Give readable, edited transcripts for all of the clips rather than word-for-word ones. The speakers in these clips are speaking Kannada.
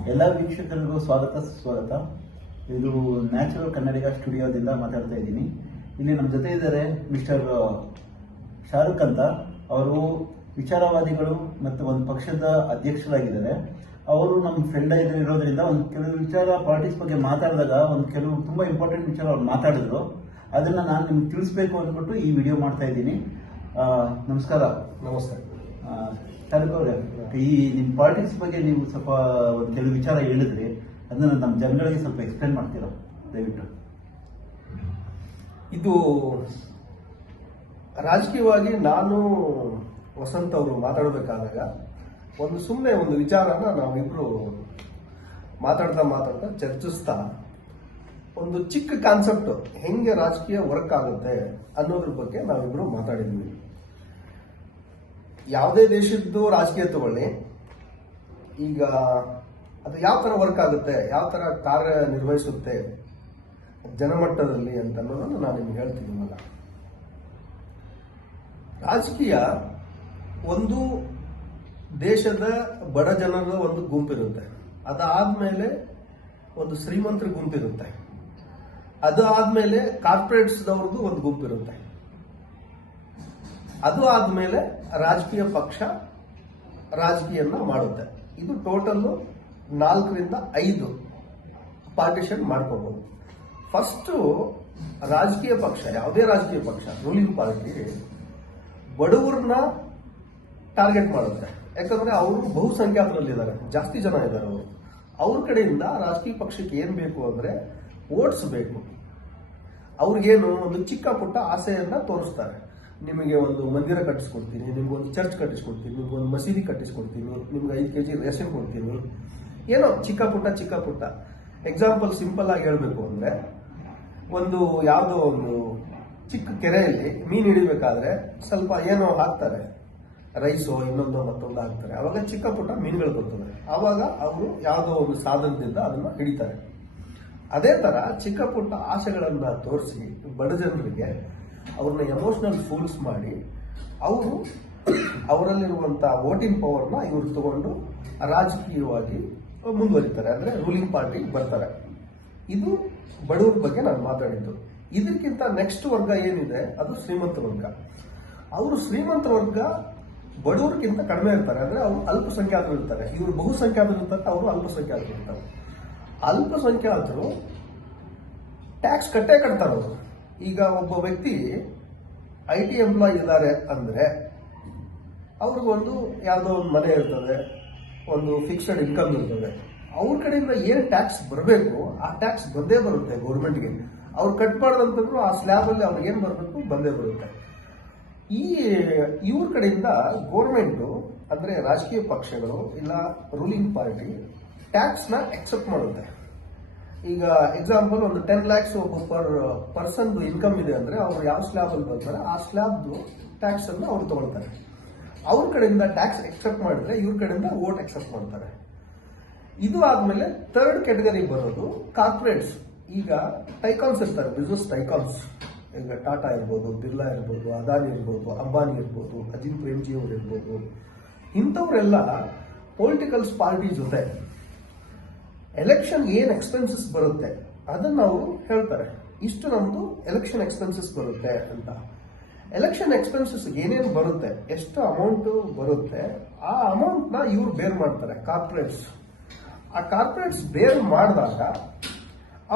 ಎಲ್ಲ ವೀಕ್ಷಕರಿಗೂ ಸ್ವಾಗತ ಸುಸ್ವಾಗತ. ಇದು ನ್ಯಾಚುರಲ್ ಕನ್ನಡಿಗ ಸ್ಟುಡಿಯೋದಿಂದ ಮಾತಾಡ್ತಾ ಇದ್ದೀನಿ. ಇಲ್ಲಿ ನಮ್ಮ ಜೊತೆ ಇದ್ದಾರೆ ಮಿಸ್ಟರ್ ಶಾರುಖ್ ಅಂತ. ಅವರು ವಿಚಾರವಾದಿಗಳು ಮತ್ತು ಒಂದು ಪಕ್ಷದ ಅಧ್ಯಕ್ಷರಾಗಿದ್ದಾರೆ. ಅವರು ನಮ್ಮ ಫ್ರೆಂಡ್ ಇರೋದ್ರಿಂದ ಒಂದು ಕೆಲವು ವಿಚಾರ ಪಾರ್ಟೀಸ್ ಬಗ್ಗೆ ಮಾತಾಡಿದಾಗ ಒಂದು ಕೆಲವು ತುಂಬ ಇಂಪಾರ್ಟೆಂಟ್ ವಿಚಾರ ಅವ್ರು ಮಾತಾಡಿದ್ರು. ಅದನ್ನು ನಾನು ನಿಮ್ಗೆ ತಿಳಿಸ್ಬೇಕು ಅಂದ್ಬಿಟ್ಟು ಈ ವಿಡಿಯೋ ಮಾಡ್ತಾ ಇದ್ದೀನಿ. ನಮಸ್ಕಾರ. ನಮಸ್ತೆ ಶಾರುಖ್ ಅವರೇ, ಈ ನಿಮ್ಮ ಪಾಲಿಟಿಕ್ಸ್ ಬಗ್ಗೆ ನೀವು ಸ್ವಲ್ಪ ಒಂದು ಕೆಲವು ವಿಚಾರ ಹೇಳಿದ್ರಿ, ಅದನ್ನ ನಮ್ಮ ಜನಗಳಿಗೆ ಸ್ವಲ್ಪ ಎಕ್ಸ್ಪ್ಲೇನ್ ಮಾಡ್ತೀರಾ ದಯವಿಟ್ಟು? ಇದು ರಾಜಕೀಯವಾಗಿ ನಾನು ವಸಂತ್ ಅವರು ಮಾತಾಡಬೇಕಾದಾಗ ಸುಮ್ಮನೆ ಒಂದು ವಿಚಾರನ ನಾವಿಬ್ರು ಮಾತಾಡ್ತಾ ಚರ್ಚಿಸ್ತಾ ಒಂದು ಚಿಕ್ಕ ಕಾನ್ಸೆಪ್ಟ್ ಹೆಂಗೆ ರಾಜಕೀಯ ವರ್ಕ್ ಆಗುತ್ತೆ ಅನ್ನೋದ್ರ ಬಗ್ಗೆ ನಾವಿಬ್ರು ಮಾತಾಡಿದ್ವಿ. ಯಾವುದೇ ದೇಶದ್ದು ರಾಜಕೀಯ ತಗೊಳ್ಳಿ, ಈಗ ಅದು ಯಾವ ತರ ವರ್ಕ್ ಆಗುತ್ತೆ, ಯಾವ ತರ ಕಾರ್ಯ ನಿರ್ವಹಿಸುತ್ತೆ ಜನಮಟ್ಟದಲ್ಲಿ ಅಂತ ಅನ್ನೋದನ್ನು ನಾನು ನಿಮ್ಗೆ ಹೇಳ್ತೀನಿ. ಮಗ, ರಾಜಕೀಯ ಒಂದು ದೇಶದ ಬಡ ಜನರ ಒಂದು ಗುಂಪಿರುತ್ತೆ, ಅದಾದ್ಮೇಲೆ ಒಂದು ಶ್ರೀಮಂತರ ಗುಂಪಿರುತ್ತೆ, ಅದು ಆದ್ಮೇಲೆ ಕಾರ್ಪೊರೇಟ್ಸ್ದವ್ರದ್ದು ಒಂದು ಗುಂಪಿರುತ್ತೆ, ಅದು ಆದ್ಮೇಲೆ ರಾಜಕೀಯ ಪಕ್ಷ ರಾಜಕೀಯನ ಮಾಡುತ್ತೆ. ಇದು ಟೋಟಲ್ 4 ರಿಂದ 5 ಪಾರ್ಟಿಷನ್ ಮಾಡ್ಕೋಬಹುದು. ಫಸ್ಟ್ ರಾಜಕೀಯ ಪಕ್ಷ, ಯಾವುದೇ ರಾಜಕೀಯ ಪಕ್ಷ, ರೂಲಿಂಗ್ ಪಾರ್ಟಿ ಬಡವರನ್ನ ಟಾರ್ಗೆಟ್ ಮಾಡುತ್ತೆ. ಯಾಕಂದ್ರೆ ಅವರು ಬಹುಸಂಖ್ಯಾತರಲ್ಲಿದ್ದಾರೆ, ಜಾಸ್ತಿ ಜನ ಇದ್ದಾರೆ. ಅವರು ಅವ್ರ ಕಡೆಯಿಂದ ರಾಜಕೀಯ ಪಕ್ಷಕ್ಕೆ ಏನ್ ಬೇಕು ಅಂದ್ರೆ ವೋಟ್ಸ್ ಬೇಕು. ಅವ್ರಿಗೇನು ಒಂದು ಚಿಕ್ಕ ಪುಟ್ಟ ಆಸೆಯನ್ನ ತೋರಿಸ್ತಾರೆ. ನಿಮಗೆ ಒಂದು ಮಂದಿರ ಕಟ್ಟಿಸ್ಕೊಡ್ತೀನಿ, ನಿಮ್ಗೊಂದು ಚರ್ಚ್ ಕಟ್ಟಿಸ್ಕೊಡ್ತೀನಿ, ನಿಮ್ಗೊಂದು ಮಸೀದಿ ಕಟ್ಟಿಸ್ಕೊಡ್ತೀನಿ, ನಿಮ್ಗೆ 5 kg ರೇಷನ್ ಕೊಡ್ತೀನಿ, ಏನೋ ಚಿಕ್ಕ ಪುಟ್ಟ. ಎಕ್ಸಾಂಪಲ್ ಸಿಂಪಲ್ ಆಗಿ ಹೇಳ್ಬೇಕು ಅಂದ್ರೆ, ಒಂದು ಯಾವುದೋ ಒಂದು ಚಿಕ್ಕ ಕೆರೆಯಲ್ಲಿ ಮೀನು ಹಿಡಿಬೇಕಾದ್ರೆ ಸ್ವಲ್ಪ ಏನೋ ಹಾಕ್ತಾರೆ, ರೈಸೋ ಇನ್ನೊಂದೋ ಮತ್ತೊಂದು ಹಾಕ್ತಾರೆ. ಅವಾಗ ಚಿಕ್ಕ ಪುಟ್ಟ ಮೀನುಗಳು ಬರ್ತದೆ. ಅವಾಗ ಅವರು ಯಾವುದೋ ಒಂದು ಸಾಧನದಿಂದ ಅದನ್ನ ಹಿಡಿತಾರೆ. ಅದೇ ತರ ಚಿಕ್ಕ ಪುಟ್ಟ ಆಸೆಗಳನ್ನ ತೋರಿಸಿ ಬಡ ಜನರಿಗೆ ಅವ್ರನ್ನ ಎಮೋಷನಲ್ ಫೂಲ್ಸ್ ಮಾಡಿ ಅವರು ಅವರಲ್ಲಿರುವಂತಹ ವೋಟಿಂಗ್ ಪವರ್ನ ಇವ್ರು ತಗೊಂಡು ರಾಜಕೀಯವಾಗಿ ಮುಂದುವರಿತಾರೆ, ಅಂದ್ರೆ ರೂಲಿಂಗ್ ಪಾರ್ಟಿ ಬರ್ತಾರೆ. ಇದು ಬಡವರ ಬಗ್ಗೆ ನಾನು ಮಾತಾಡಿದ್ದು. ಇದಕ್ಕಿಂತ ನೆಕ್ಸ್ಟ್ ವರ್ಗ ಏನಿದೆ ಅದು ಶ್ರೀಮಂತ ವರ್ಗ. ಅವರು ಶ್ರೀಮಂತ ವರ್ಗ ಬಡವರಿಗಿಂತ ಕಡಿಮೆ ಇರ್ತಾರೆ, ಅಂದ್ರೆ ಅವರು ಅಲ್ಪಸಂಖ್ಯಾತರು ಇರ್ತಾರೆ. ಇವರು ಬಹುಸಂಖ್ಯಾತರು ಇರ್ತಾರೆ, ಅವರು ಅಲ್ಪಸಂಖ್ಯಾತರು ಇರ್ತಾರೆ. ಅಲ್ಪಸಂಖ್ಯಾತರು ಟ್ಯಾಕ್ಸ್ ಕಟ್ತಾರೆ ಅವರು. ಈಗ ಒಬ್ಬ ವ್ಯಕ್ತಿ IT ಎಂಪ್ಲಾಯ್ ಇದ್ದಾರೆ ಅಂದ್ರೆ ಅವ್ರಿಗೊಂದು ಯಾವುದೋ ಒಂದು ಮನೆ ಇರ್ತದೆ, ಒಂದು ಫಿಕ್ಸ್ಡ್ ಇನ್ಕಮ್ ಇರ್ತದೆ. ಅವ್ರ ಕಡೆಯಿಂದ ಏನ್ ಟ್ಯಾಕ್ಸ್ ಬರಬೇಕು ಆ ಟ್ಯಾಕ್ಸ್ ಬಂದೇ ಬರುತ್ತೆ ಗೌರ್ಮೆಂಟ್ಗೆ. ಅವ್ರು ಕಟ್ ಮಾಡದಂತಂದ್ರು ಆ ಸ್ಲ್ಯಾಬ್ ಅಲ್ಲಿ ಅವ್ರಿಗೆ ಏನ್ ಬರಬೇಕು ಬಂದೇ ಬರುತ್ತೆ. ಇವ್ರ ಕಡೆಯಿಂದ ಗೌರ್ಮೆಂಟ್ ಅಂದ್ರೆ ರಾಜಕೀಯ ಪಕ್ಷಗಳು ಇಲ್ಲ ರೂಲಿಂಗ್ ಪಾರ್ಟಿ ಟ್ಯಾಕ್ಸ್ ನ ಎಕ್ಸೆಪ್ಟ್ ಮಾಡುತ್ತೆ. ಈಗ ಎಕ್ಸಾಂಪಲ್ ಒಂದು 10 lakhs ಪರ್ ಪರ್ಸನ್ ಇನ್ಕಮ್ ಇದೆ ಅಂದ್ರೆ ಅವ್ರು ಯಾವ ಸ್ಲ್ಯಾಬ್ ಅಲ್ಲಿ ಬರ್ತಾರೆ ಆ ಸ್ಲ್ಯಾಬ್ ಟ್ಯಾಕ್ಸ್ ಅನ್ನು ಅವ್ರು ತಗೊಳ್ತಾರೆ. ಅವ್ರ ಕಡೆಯಿಂದ ಟ್ಯಾಕ್ಸ್ ಎಕ್ಸೆಪ್ಟ್ ಮಾಡಿದ್ರೆ ಇವ್ರ ಕಡೆಯಿಂದ ವೋಟ್ ಎಕ್ಸೆಪ್ಟ್ ಮಾಡ್ತಾರೆ. ಇದು ಆದ್ಮೇಲೆ ಥರ್ಡ್ ಕ್ಯಾಟಗರಿ ಬರೋದು ಕಾರ್ಪೊರೇಟ್ಸ್. ಈಗ ಟೈಕಾನ್ಸ್ ಇರ್ತಾರೆ, ಬಿಸ್ನೆಸ್ ಟೈಕಾನ್ಸ್. ಈಗ ಟಾಟಾ ಇರ್ಬೋದು, ಬಿರ್ಲಾ ಇರ್ಬೋದು, ಅದಾನಿ ಇರ್ಬೋದು, ಅಂಬಾನಿ ಇರ್ಬೋದು, ಅಜಿಂ ಪ್ರೇಮ್ಜಿ ಅವರು ಇರ್ಬೋದು. ಇಂಥವ್ರೆಲ್ಲ ಪೊಲಿಟಿಕಲ್ ಪಾರ್ಟಿ ಜೊತೆ ಎಲೆಕ್ಷನ್ ಏನ್ ಎಕ್ಸ್ಪೆನ್ಸಸ್ ಬರುತ್ತೆ ಅದನ್ನ ಅವರು ಹೇಳ್ತಾರೆ. ಇಷ್ಟು ನಮ್ದು ಎಲೆಕ್ಷನ್ ಎಕ್ಸ್ಪೆನ್ಸಸ್ ಬರುತ್ತೆ ಅಂತ. ಎಲೆಕ್ಷನ್ ಎಕ್ಸ್ಪೆನ್ಸಸ್ ಏನೇನು ಬರುತ್ತೆ, ಎಷ್ಟು ಅಮೌಂಟ್ ಬರುತ್ತೆ, ಆ ಅಮೌಂಟ್ ನ ಇವ್ರು ಬೇರ್ ಮಾಡ್ತಾರೆ ಕಾರ್ಪೊರೇಟ್ಸ್. ಆ ಕಾರ್ಪೊರೇಟ್ಸ್ ಬೇರ್ ಮಾಡಿದಾಗ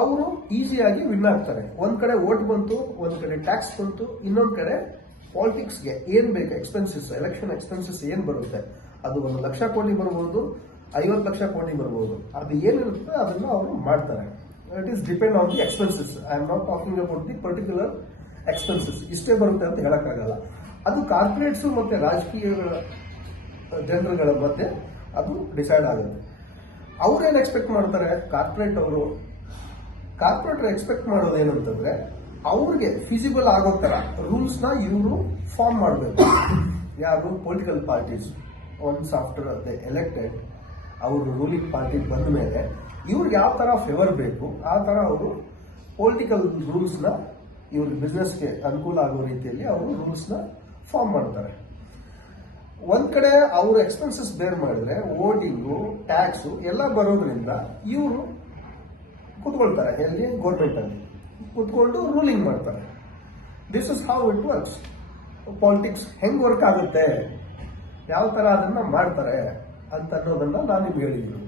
ಅವರು ಈಸಿಯಾಗಿ ವಿನ್ ಆಗ್ತಾರೆ. ಒಂದ್ ಕಡೆ ವೋಟ್ ಬಂತು, ಒಂದ್ ಕಡೆ ಟ್ಯಾಕ್ಸ್ ಬಂತು, ಇನ್ನೊಂದ್ ಕಡೆ ಪಾಲಿಟಿಕ್ಸ್ಗೆ ಏನ್ ಬೇಕು ಎಕ್ಸ್ಪೆನ್ಸಸ್, ಎಲೆಕ್ಷನ್ ಎಕ್ಸ್ಪೆನ್ಸಸ್ ಏನ್ ಬರುತ್ತೆ ಅದು 1 ಲಕ್ಷ ಕೋಟಿ ಬರ್ಬೋದು, 50 ಲಕ್ಷ ಕೋಟಿ ಬರ್ಬೋದು. ಅದು ಏನಿರುತ್ತೆ ಅದನ್ನ ಅವರು ಮಾಡ್ತಾರೆ. It is depend on the expenses. I am not talking about the particular expenses. ಇಷ್ಟೇ ಬರುತ್ತೆ ಅಂತ ಹೇಳಕ್ಕಾಗಲ್ಲ. ಅದು ಕಾರ್ಪೊರೇಟ್ಸ್ ಮತ್ತೆ ರಾಜಕೀಯ ಜನರುಗಳ ಮಧ್ಯೆ ಅದು ಡಿಸೈಡ್ ಆಗುತ್ತೆ. ಅವ್ರೇನ್ ಎಕ್ಸ್ಪೆಕ್ಟ್ ಮಾಡ್ತಾರೆ, ಕಾರ್ಪೊರೇಟರ್ ಎಕ್ಸ್ಪೆಕ್ಟ್ ಮಾಡೋದು ಏನಂತಂದ್ರೆ ಅವ್ರಿಗೆ ಫಿಸಿಬಲ್ ಆಗೋ ತರ ರೂಲ್ಸ್ ನ ಇವರು ಫಾರ್ಮ್ ಮಾಡಬೇಕು. ಯಾರು political parties once after they elected ಅವರು ರೂಲಿಂಗ್ ಪಾರ್ಟಿ ಬಂದ ಮೇಲೆ ಇವ್ರಿಗೆ ಯಾವ ತರ ಫೇವರ್ ಬೇಕು ಆ ತರ ಅವರು ಪೊಲಿಟಿಕಲ್ ರೂಲ್ಸ್ ನ ಇವ್ರ ಬಿಸ್ನೆಸ್ಗೆ ಅನುಕೂಲ ಆಗೋ ರೀತಿಯಲ್ಲಿ ಅವರು ರೂಲ್ಸ್ ನ ಫಾರ್ಮ್ ಮಾಡ್ತಾರೆ. ಒಂದ್ ಕಡೆ ಅವ್ರ ಎಕ್ಸ್ಪೆನ್ಸಸ್ ಬೇರ್ ಮಾಡಿದ್ರೆ ವೋಟಿಂಗು ಟ್ಯಾಕ್ಸು ಎಲ್ಲ ಬರೋದ್ರಿಂದ ಇವರು ಕೂತ್ಕೊಳ್ತಾರೆ ಎಲ್ಲಿ ಗೌರ್ಮೆಂಟ್ ಅಲ್ಲಿ ಕೂತ್ಕೊಂಡು ರೂಲಿಂಗ್ ಮಾಡ್ತಾರೆ. This is how it works. Politics ಹೆಂಗ್ ವರ್ಕ್ ಆಗುತ್ತೆ, ಯಾವ ತರ ಅದನ್ನ ಮಾಡ್ತಾರೆ ಅಂತ ಅನ್ನೋದನ್ನ ನಾನು ನಿಮ್ಗೆ ಹೇಳಿದ್ದೀನಿ.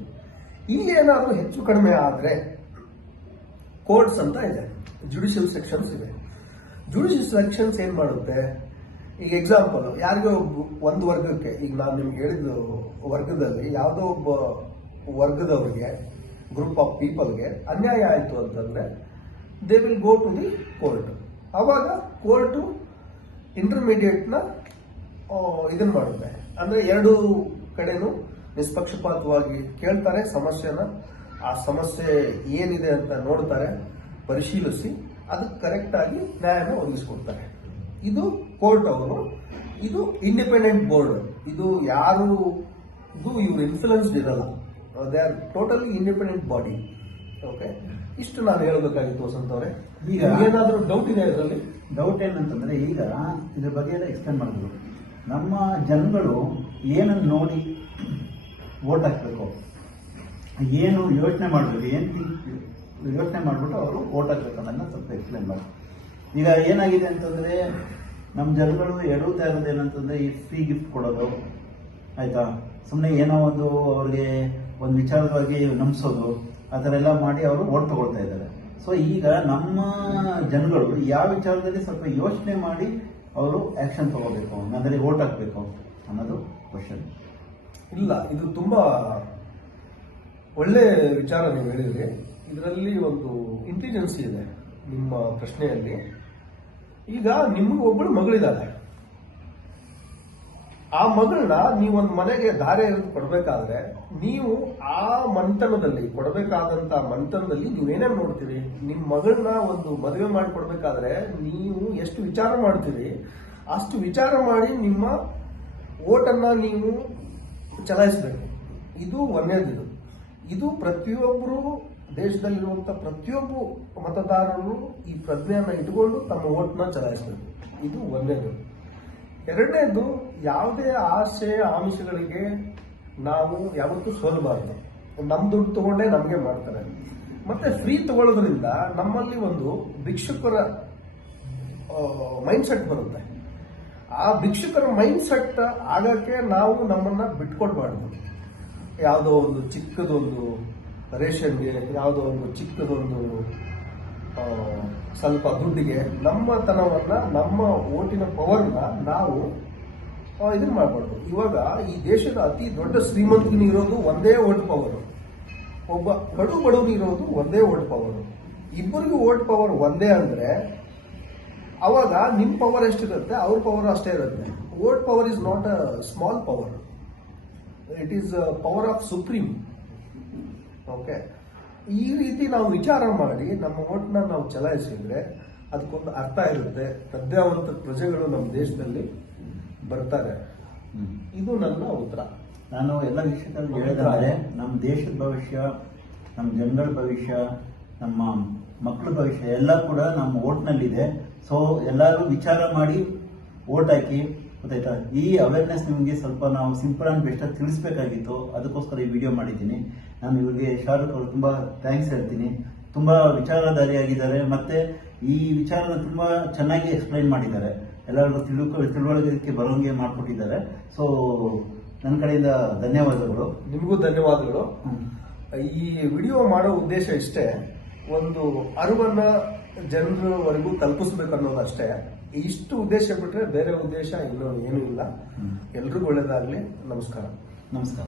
ಇಲ್ಲಿ ಏನಾದರೂ ಹೆಚ್ಚು ಕಡಿಮೆ ಆದ್ರೆ ಕೋರ್ಟ್ಸ್ ಅಂತ ಇದೆ, ಜುಡಿಷಿಯಲ್ ಸೆಕ್ಷನ್ಸ್ ಇದೆ. ಜುಡಿಷಿಯಲ್ ಸೆಕ್ಷನ್ಸ್ ಏನ್ ಮಾಡುತ್ತೆ, ಈಗ ಎಕ್ಸಾಂಪಲ್ ಯಾರಿಗೋ ಒಂದು ವರ್ಗಕ್ಕೆ, ಈಗ ನಾನು ನಿಮ್ಗೆ ಹೇಳಿದ ವರ್ಗದಲ್ಲಿ ಯಾವುದೋ ಒಬ್ಬ ವರ್ಗದವರಿಗೆ, ಗ್ರೂಪ್ ಆಫ್ ಪೀಪಲ್ಗೆ ಅನ್ಯಾಯ ಆಯಿತು ಅಂತಂದ್ರೆ they will go to the court. ಅವಾಗ ಕೋರ್ಟು ಇಂಟರ್ಮೀಡಿಯೇಟ್ನ ಇದನ್ನ ಮಾಡುತ್ತೆ, ಅಂದ್ರೆ ಎರಡು ಕಡೆನೂ ನಿಷ್ಪಕ್ಷಪಾತವಾಗಿ ಕೇಳ್ತಾರೆ ಸಮಸ್ಯೆನ. ಆ ಸಮಸ್ಯೆ ಏನಿದೆ ಅಂತ ನೋಡ್ತಾರೆ, ಪರಿಶೀಲಿಸಿ ಅದಕ್ಕೆ ಕರೆಕ್ಟ್ ಆಗಿ ನ್ಯಾಯನ ಒದಗಿಸ್ಕೊಡ್ತಾರೆ. ಇದು ಕೋರ್ಟ್ ಅವರು. ಇದು ಇಂಡಿಪೆಂಡೆಂಟ್ ಬೋರ್ಡ್. ಇದು ಯಾರು ಇವ್ರ ಇನ್ಫ್ಲುಯೆನ್ಸ್ಡ್ ಇರಲ್ಲ. They are totally independent body. Okay, ಇಷ್ಟು ನಾನು ಹೇಳಬೇಕಾಗಿತ್ತು ವಸಂತ್ ಅವರೇ. ಈಗ ಏನಾದರೂ ಡೌಟ್ ಇದೆ ಇದರಲ್ಲಿ? ಡೌಟ್ ಏನಂತಂದ್ರೆ, ಈಗ ಇದ್ರ ಬಗ್ಗೆ ಎಲ್ಲ ಎಕ್ಸ್ಪ್ಲೇನ್ ಮಾಡಿದ್ರು. ನಮ್ಮ ಜನಗಳು ಏನನ್ನು ನೋಡಿ ವೋಟ್ ಹಾಕಬೇಕು, ಏನು ಯೋಚನೆ ಮಾಡಬೇಕು, ಏನು ಯೋಚನೆ ಮಾಡಿಬಿಟ್ಟು ಅವರು ವೋಟ್ ಹಾಕ್ಬೇಕು ಅನ್ನೋದನ್ನ ಸ್ವಲ್ಪ ಎಕ್ಸ್ಪ್ಲೇನ್ ಮಾಡಿ. ಈಗ ಏನಾಗಿದೆ ಅಂತಂದರೆ, ನಮ್ಮ ಜನಗಳು ಎಡುತ್ತಾ ಇರೋದು ಏನಂತಂದರೆ ಈ ಫ್ರೀ ಗಿಫ್ಟ್ ಕೊಡೋದು, ಆಯಿತಾ, ಸುಮ್ಮನೆ ಏನೋ ಒಂದು ಅವ್ರಿಗೆ ಒಂದು ವಿಚಾರವಾಗಿ ನಂಬಿಸೋದು, ಆ ಥರ ಎಲ್ಲ ಮಾಡಿ ಅವರು ವೋಟ್ ತಗೊಳ್ತಾ ಇದ್ದಾರೆ. ಸೊ ಈಗ ನಮ್ಮ ಜನಗಳು ಯಾವ ವಿಚಾರದಲ್ಲಿ ಸ್ವಲ್ಪ ಯೋಚನೆ ಮಾಡಿ ಅವರು ಆ್ಯಕ್ಷನ್ ತಗೋಬೇಕು, ನನ್ನಲ್ಲಿ ವೋಟ್ ಹಾಕಬೇಕು ಅನ್ನೋದು ಕ್ವಶನ್. ಇಲ್ಲ, ಇದು ತುಂಬಾ ಒಳ್ಳೆ ವಿಚಾರ ನೀವು ಹೇಳಿದ್ರಿ. ಇದರಲ್ಲಿ ಒಂದು ಇಂಟೆಲಿಜೆನ್ಸಿ ಇದೆ ನಿಮ್ಮ ಪ್ರಶ್ನೆಯಲ್ಲಿ. ಈಗ ನಿಮ್ಗೆ ಒಬ್ಬಳು ಮಗಳಿದ್ದಾಳೆ, ಆ ಮಗಳನ್ನ ನೀವೊಂದು ಮನೆಗೆ ಧಾರೆ ಎರೆದು ಕೊಡಬೇಕಾದ್ರೆ ನೀವು ಆ ಮಂಥನದಲ್ಲಿ ಕೊಡಬೇಕಾದಂತ ಮಂಥನದಲ್ಲಿ ನೀವೇನೇನು ನೋಡ್ತೀರಿ? ನಿಮ್ಮ ಮಗಳನ್ನ ಒಂದು ಮದುವೆ ಮಾಡಿ ಕೊಡಬೇಕಾದ್ರೆ ನೀವು ಎಷ್ಟು ವಿಚಾರ ಮಾಡ್ತೀರಿ, ಅಷ್ಟು ವಿಚಾರ ಮಾಡಿ ನಿಮ್ಮ ಓಟನ್ನ ನೀವು ಚಲಾಯಿಸಬೇಕು. ಇದು ಒಂದೇದು. ಇದು ಪ್ರತಿಯೊಬ್ಬರು, ದೇಶದಲ್ಲಿರುವಂತ ಪ್ರತಿಯೊಬ್ಬ ಮತದಾರರು ಈ ಪ್ರಜ್ಞೆಯನ್ನ ಇಟ್ಟುಕೊಂಡು ತಮ್ಮ ಓಟ್ನ ಚಲಾಯಿಸಬೇಕು. ಇದು ಒಂದೇದು. ಎರಡನೇದು, ಯಾವುದೇ ಆಸೆ ಆಮಿಷಗಳಿಗೆ ನಾವು ಯಾವತ್ತೂ ಸೋಲಬಾರದು. ನಮ್ ದುಡ್ಡು ತಗೊಂಡೇ ನಮಗೆ ಮಾಡ್ತಾರೆ. ಮತ್ತೆ ಫ್ರೀ ತಗೊಳ್ಳೋದ್ರಿಂದ ನಮ್ಮಲ್ಲಿ ಒಂದು ಭಿಕ್ಷುಕರ ಮೈಂಡ್ ಸೆಟ್ ಬರುತ್ತೆ. ಆ ಭಿಕ್ಷುಕರ ಮೈಂಡ್ ಸೆಟ್ ಆಗಕ್ಕೆ ನಾವು ನಮ್ಮನ್ನ ಬಿಟ್ಕೊಡ್ಬಾರ್ದು. ಯಾವುದೋ ಒಂದು ಚಿಕ್ಕದೊಂದು ರೇಷನ್ಗೆ, ಯಾವುದೋ ಒಂದು ಚಿಕ್ಕದೊಂದು ಸ್ವಲ್ಪ ದುಡ್ಡಿಗೆ ನಮ್ಮತನವನ್ನ, ನಮ್ಮ ಓಟಿನ ಪವರ್ನ ನಾವು ಇದನ್ನ ಮಾಡಬಾರ್ದು. ಇವಾಗ ಈ ದೇಶದ ಅತಿ ದೊಡ್ಡ ಶ್ರೀಮಂತನಿಗೆ ಇರೋದು ಒಂದೇ ಓಟ್ ಪವರ್, ಒಬ್ಬ ಬಡವನಿಗೆ ಇರೋದು ಒಂದೇ ಓಟ್ ಪವರ್. ಇಬ್ಬರಿಗೂ ಓಟ್ ಪವರ್ ಒಂದೇ ಅಂದ್ರೆ ಅವಾಗ ನಿಮ್ ಪವರ್ ಎಷ್ಟಿರುತ್ತೆ, ಅವ್ರ ಪವರ್ ಅಷ್ಟೇ ಇರುತ್ತೆ. Vote power is not a small power, it is power of supreme. Okay, ಈ ರೀತಿ ನಾವು ವಿಚಾರ ಮಾಡಿ ನಮ್ಮ ಓಟ್ನ ನಾವು ಚಲಾಯಿಸಿದ್ರೆ ಅದಕ್ಕೊಂದು ಅರ್ಥ ಇರುತ್ತೆ. ಪ್ರಜ್ಞಾವಂತ ಪ್ರಜೆಗಳು ನಮ್ಮ ದೇಶದಲ್ಲಿ ಬರ್ತಾರೆ. ಇದು ನನ್ನ ಉತ್ತರ. ನಾನು ಎಲ್ಲ ವಿಷಯದಲ್ಲಿ ಹೇಳಿದ್ರೆ, ನಮ್ಮ ದೇಶದ ಭವಿಷ್ಯ, ನಮ್ಮ ಜನಗಳ ಭವಿಷ್ಯ, ನಮ್ಮ ಮಕ್ಕಳ ಭವಿಷ್ಯ ಎಲ್ಲ ಕೂಡ ನಮ್ಮ ಓಟ್ನಲ್ಲಿದೆ. ಸೊ ಎಲ್ಲರೂ ವಿಚಾರ ಮಾಡಿ ಓಟ್ ಹಾಕಿ. ಗೊತ್ತಾಯ್ತಾ? ಈ ಅವೇರ್ನೆಸ್ ನಿಮಗೆ ಸ್ವಲ್ಪ ನಾವು ಸಿಂಪಲ್ ಆ್ಯಂಡ್ ಬೆಸ್ಟಾಗಿ ತಿಳಿಸ್ಬೇಕಾಗಿತ್ತು, ಅದಕ್ಕೋಸ್ಕರ ಈ ವಿಡಿಯೋ ಮಾಡಿದ್ದೀನಿ. ನಾನು ಇವರಿಗೆ ಶಾರುಖ್ ಅವರು ತುಂಬ ಥ್ಯಾಂಕ್ಸ್ ಹೇಳ್ತೀನಿ. ತುಂಬ ವಿಚಾರಧಾರಿಯಾಗಿದ್ದಾರೆ, ಮತ್ತು ಈ ವಿಚಾರನ ತುಂಬ ಚೆನ್ನಾಗಿ ಎಕ್ಸ್ಪ್ಲೈನ್ ಮಾಡಿದ್ದಾರೆ. ಎಲ್ಲರಿಗೂ ತಿಳುವಳಿಕೆ ಬರೋಂಗೆ ಮಾಡಿಕೊಟ್ಟಿದ್ದಾರೆ. ಸೊ ನನ್ನ ಕಡೆಯಿಂದ ಧನ್ಯವಾದಗಳು. ನಿಮಗೂ ಧನ್ಯವಾದಗಳು. ಈ ವಿಡಿಯೋ ಮಾಡೋ ಉದ್ದೇಶ ಇಷ್ಟೇ, ಒಂದು ಅರಿವನ್ನ ಜನರವರೆಗೂ ತಲುಪಿಸ್ಬೇಕು ಅನ್ನೋದಷ್ಟೇ. ಇಷ್ಟು ಉದ್ದೇಶ ಬಿಟ್ರೆ ಬೇರೆ ಉದ್ದೇಶ ಇನ್ನೂ ಏನೂ ಇಲ್ಲ. ಎಲ್ರಿಗೂ ಒಳ್ಳೇದಾಗ್ಲಿ. ನಮಸ್ಕಾರ. ನಮಸ್ಕಾರ.